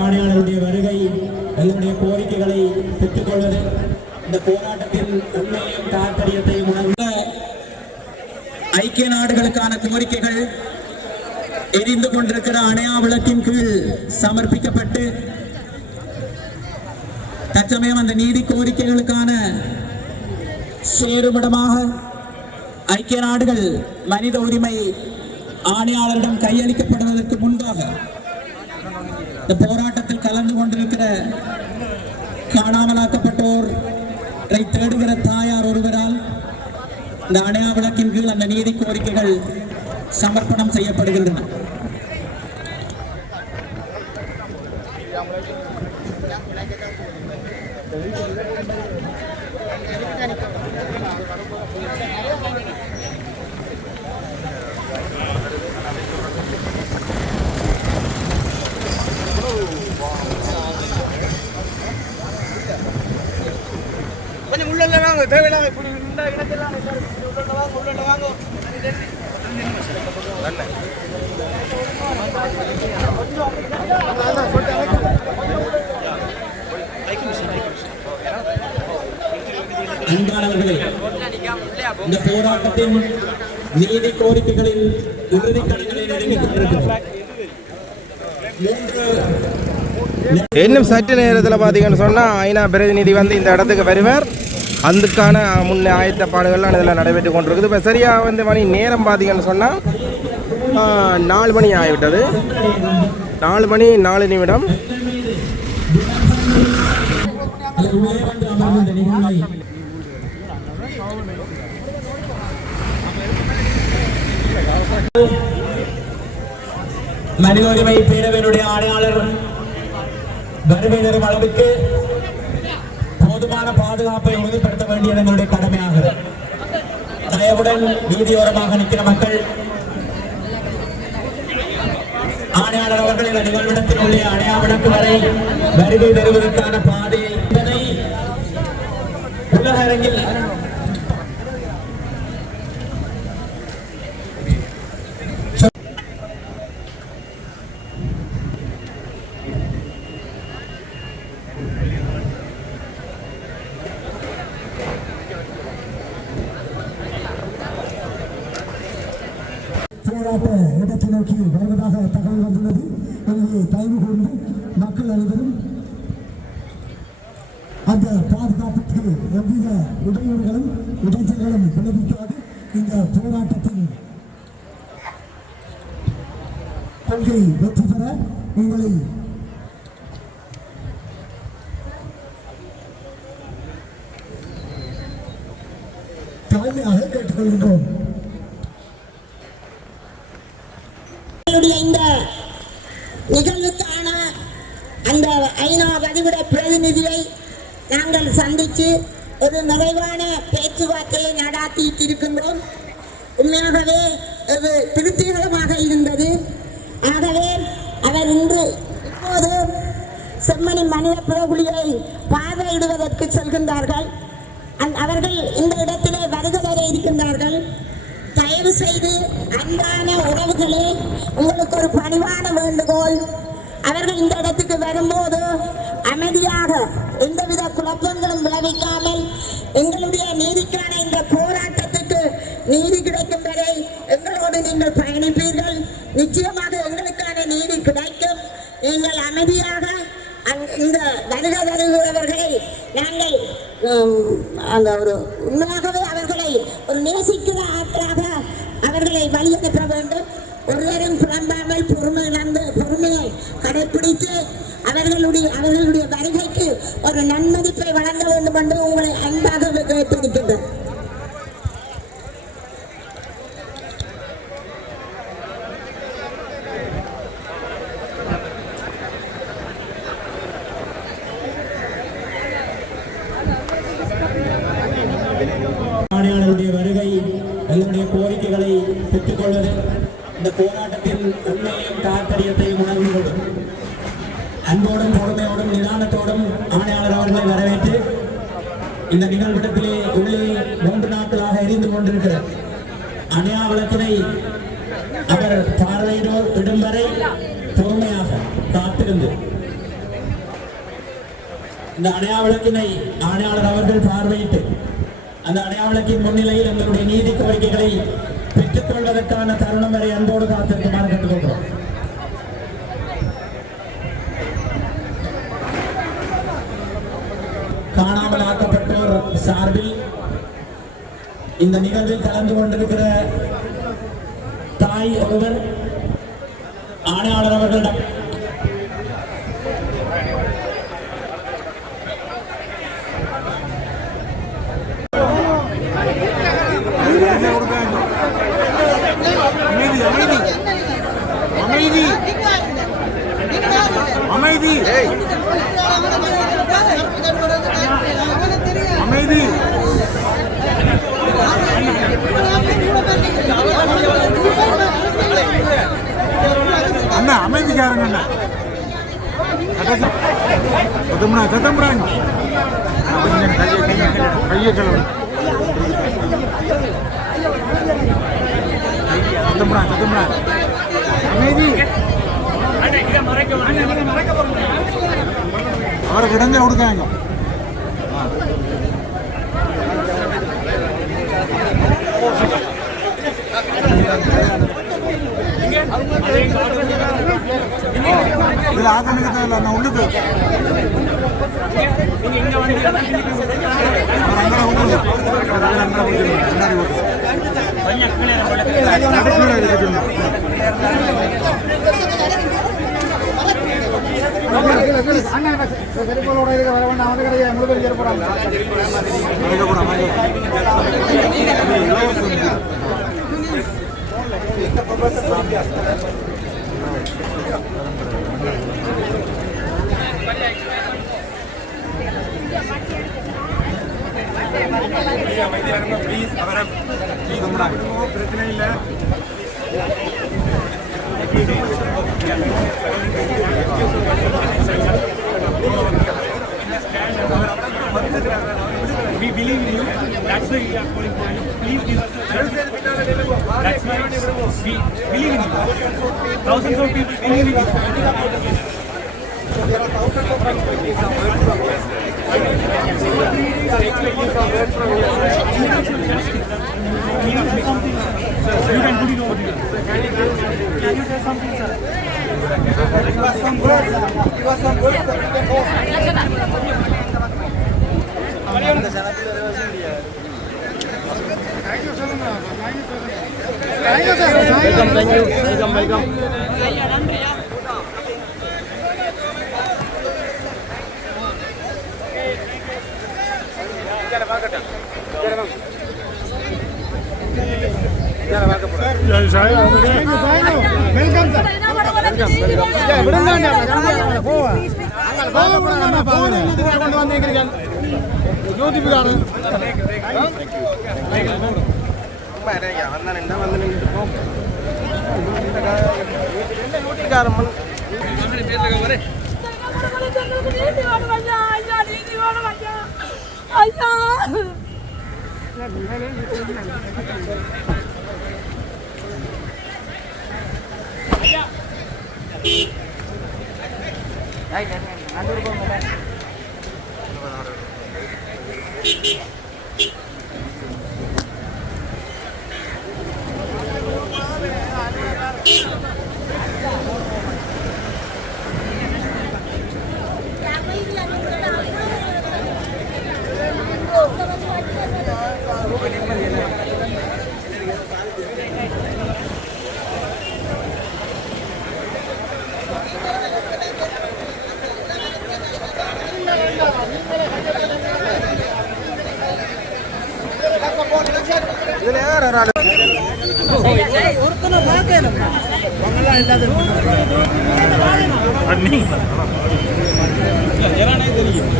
ஆணையாளருடைய வருகை எங்களுடைய கோரிக்கைகளை பெற்றுக்கொள்வது இந்த போராட்டத்தில் உண்மையையும் தாற்பயத்தையும் உணர்ந்த ஐக்கிய நாடுகளுக்கான கோரிக்கைகள் எரிந்து கொண்டிருக்கிற அணையா விளக்கின் கீழ் சமர்ப்பிக்கப்பட்டு தற்சமயம் அந்த நீதி கோரிக்கைகளுக்கான சேருமிடமாக ஐக்கிய நாடுகள் மனித உரிமை ஆணையாளரிடம் கையளிக்கப்படுவதற்கு முன்பாக இந்த போராட்டத்தில் கலந்து கொண்டிருக்கிற காணாமலாக்கப்பட்டோரை தேடுகிற தாயார் ஒருவரால் இந்த அணையா விளக்கின் கீழ் அந்த நீதி கோரிக்கைகள் சமர்ப்பணம் செய்யப்படுகின்றன கொஞ்சம் உள்ள வாங்க தேவையில்லாம இப்படி இந்த இடத்தெல்லாம் உள்ள வாங்க உள்ள வாங்க. அன்பானவர்களே இந்த போராட்டத்தின் நீதி கோரிக்கைகளில் இறுதி மூன்று இன்னும் சற்று நேரத்தில் பார்த்தீங்கன்னு சொன்னால் ஐநா பிரதிநிதி வந்து இந்த இடத்துக்கு வருவார். அதுக்கான முன்னே ஆயத்த பாடுகள்லாம் இதெல்லாம் நடைபெற்று கொண்டிருக்குது. இப்போ சரியாக வந்து மணி நேரம் பார்த்தீங்கன்னு சொன்னால் நாலு மணி ஆகிவிட்டது. நாலு மணி நாலு நிமிடம். மனித உரிமை பேரவையினுடைய ஆணையாளர் வருகை தரும் அளவுக்கு போதுமான பாதுகாப்பை உறுதிப்படுத்த வேண்டியது எங்களுடைய கடமையாகிறது. தயவுடன் வீதியோரமாக நிற்கிற மக்கள் ஆணையாளர் அவர்கள் இந்த நிகழ்விடத்தில் உள்ள அணையா வரை வருகை தருவதற்கான பாதை உலக அரங்கில் போராட்ட இடத்தை நோக்கி வருவதாக தகவல் வந்துள்ளது. எனவே தயவு கூர்ந்து மக்கள் அனைவரும் அந்த பாதுகாப்புக்கு எவ்வித இடையூறுகளும் இடைஞ்சல்களும் விளைவிக்காது. இந்த போராட்டத்தின் கொள்கை வெற்றி பெற உங்களை தாழ்மையாக கேட்டுக்கொள்கின்றோம் எங்களுடைய இந்த நிகழ்வுக்கான அந்த ஐநா வதிவிட பிரதிநிதியை நாங்கள் சந்தித்து ஒரு நிறைவான பேச்சுவார்த்தையை நடாத்தி இருக்கின்றோம் உண்மையாகவே ஒரு திருப்திகரமாக இருந்தது. ஆகவே அவர் இன்று இப்போது செம்மணி மனித புறகுலியை பார்வையிடுவதற்கு செல்கின்றார்கள். அந்- அவர்கள் இந்த இடத்திலே வருகை வர இருக்கின்றார்கள். தயவு செய்து அன்பான உறவுகளே உங்களுக்கு ஒரு பணிவான வேண்டுகோள். அவர்கள் இந்த இடத்துக்கு வரும்போது அமைதியாக எந்தவித குழப்பங்களும் விளைவிக்காமல் எங்களுடைய நீதிக்கான இந்த போராட்டத்துக்கு நீதி கிடைக்கும் வரை எங்களோடு நீங்கள் பயணிப்பீர்கள். நிச்சயமாக எங்களுக்கான நீதி கிடைக்கும். நீங்கள் அமைதியாக அங்- இந்த வருக வருகிறவர்களை நாங்கள் உம், அந்த ஒரு உண்மையாகவே அவர்களை ஒரு நேசிக்கிற ஆட்களாக அவர்களை வழி அனுப்ப வேண்டும். ஒருவரும் புலம்பாமல் பொறுமை கடைபிடித்து அவர்களுடைய அவர்களுடைய வருகைக்கு ஒரு நன்மதிப்பை வழங்க வேண்டும் என்று உங்களை அன்பாக கேட்டிருக்கின்றோம் வருகை எங்களுடைய கோரிக்கைகளை பெற்றுக்கொள்வது. இந்த போராட்டத்தில் உண்மையையும் தாற்பயத்தையும் உணர்ந்து கொள்ளும் அன்போடும் பொறுமையோடும் நிதானத்தோடும் ஆணையாளர் அவர்களை வரவேற்று இந்த நிகழ்விடத்திலே உள்ளே மூன்று நாட்களாக எரிந்து கொண்டிருக்கிறார் அணையாவளத்தினை அவர் பார்வையிடோ இடும் வரை பொறுமையாக காத்திருந்து இந்த அணையாவளத்தினை ஆணையாளர் அவர்கள் பார்வையிட்டு அந்த அடையாளத்தின் முன்னிலையில் எங்களுடைய நீதி கோரிக்கைகளை பெற்றுக் கொள்வதற்கான தருணம் வரை அன்போடு காத்திருக்குமாறு கேட்டுக்கொள்கிறோம் காணாமல் ஆக்கப்பட்டோர் சார்பில் இந்த நிகழ்வில் கலந்து கொண்டிருக்கிற தாய் ஒருவர் ஆணையாளர் அவர்களிடம் அமைதி. அமைதி. அமைதி. அண்ணா அமைதிக்காரங்க அண்ணா. சத்தம்டா சத்தம்டாங்க கையை கிளம்பு சத்தம்டா சத்தம்டா അവിടെ കിടങ്ങ കൊടുക്കാനോ ഇതിൽ ആക്രമിക്കുന്നതല്ല എന്നാ ഉള്ളു மறைக்கக்கூடாது. இது இலவசம். பிரச்சனை இல்லை believe in you. That's the we are calling for you. Please give us a chance. That's why we believe in you. Thousands of people believe in you. So there are thousands of people who are from here. You can put it over here. Can you tell something, sir? Give us some words. Give us some words that. சும்மா இறையா, வந்தா நின்றா வந்து நின்னுட்டு போ. வீட்டுல യോജിപ്പിക്കാറ് അയ്യാ അയ്യാ അയ്യാ. தான் இல்லாத தெரியும்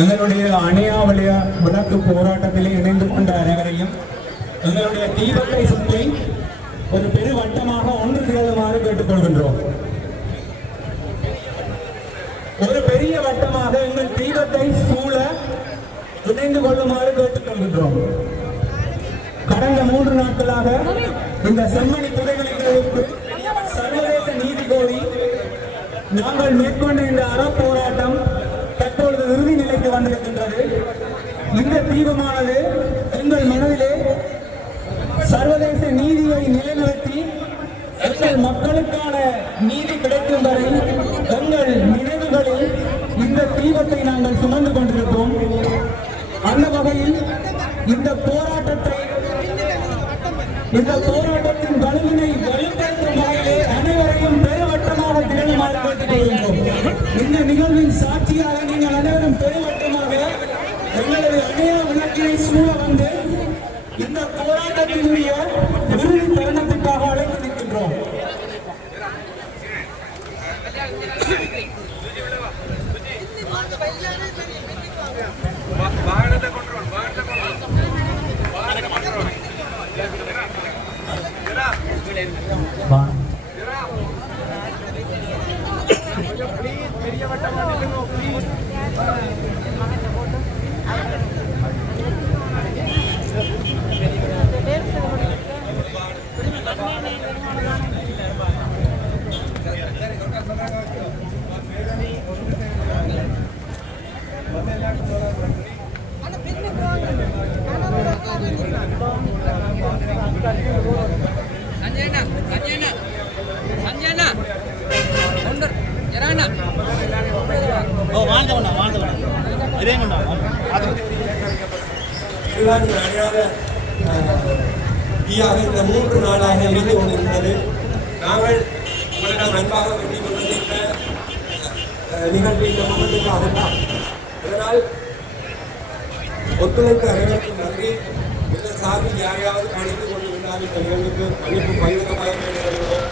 எங்களுடைய அணையாவளிய விளக்கு போராட்டத்திலே இணைந்து கொண்ட அனைவரையும் எங்களுடைய தீபத்தை சுற்றி ஒரு பெரு வட்டமாக ஒன்று திரளுமாறு கேட்டுக்கொள்கின்றோம். ஒரு பெரிய வட்டமாக எங்கள் தீபத்தை சூழ இணைந்து கொள்ளுமாறு கேட்டுக்கொள்கின்றோம். கடந்த மூன்று நாட்களாக இந்த செம்மணி துறைகளுக்கு சர்வதேச நீதி கோரி நாங்கள் மேற்கொண்ட இந்த அறப்போராட்டம் தற்பொழுது இறுதி நிலைக்கு வந்திருக்கின்றது. இந்த தீபமானது எங்கள் மனதிலே சர்வதேச நீதியை நிலைநிறுத்தி எங்கள் மக்களுக்கான நீதி கிடைக்கும் வரை எங்கள் நினைவுகளில் இந்த தீபத்தை நாங்கள் சுமந்து கொண்டிருப்போம். அந்த வகையில் இந்த போராட்டத்தை இந்த போராட்டத்தின் வலுவினை வலுப்படுத்தும் வகையிலே அனைவரையும் பெருவட்டமாக திரளுமாறு கேட்டுக்கொள்கின்றோம் இந்த நிகழ்வின் சாட்சியாக நீங்கள் அனைவரும் பெருவட்டமாக எங்களது கட்சியை சூழ வந்து இந்த போராட்டத்தினுடைய இறுதி தருணத்திற்காக அழைத்து நிற்கின்றோம். பெரிய வட்டம் திருவாரூர் அடையாள தீயாக இந்த மூன்று நாளாக இருந்து கொண்டிருந்தது நாங்கள் உங்களிடம் அன்பாக வேண்டிக் கொண்டிருக்கின்ற நிகழ்வு இந்த மாவட்டத்துக்காக இதனால் ஒத்துழைப்பு அனைவருக்கும் நன்றி. இந்த சார்பில் யாரையாவது கணித்துக் கொண்டிருந்தால் இந்த நிகழ்வுக்கு மன்னிப்பு பகிர்ந்தமாக வேண்டுகிறோம்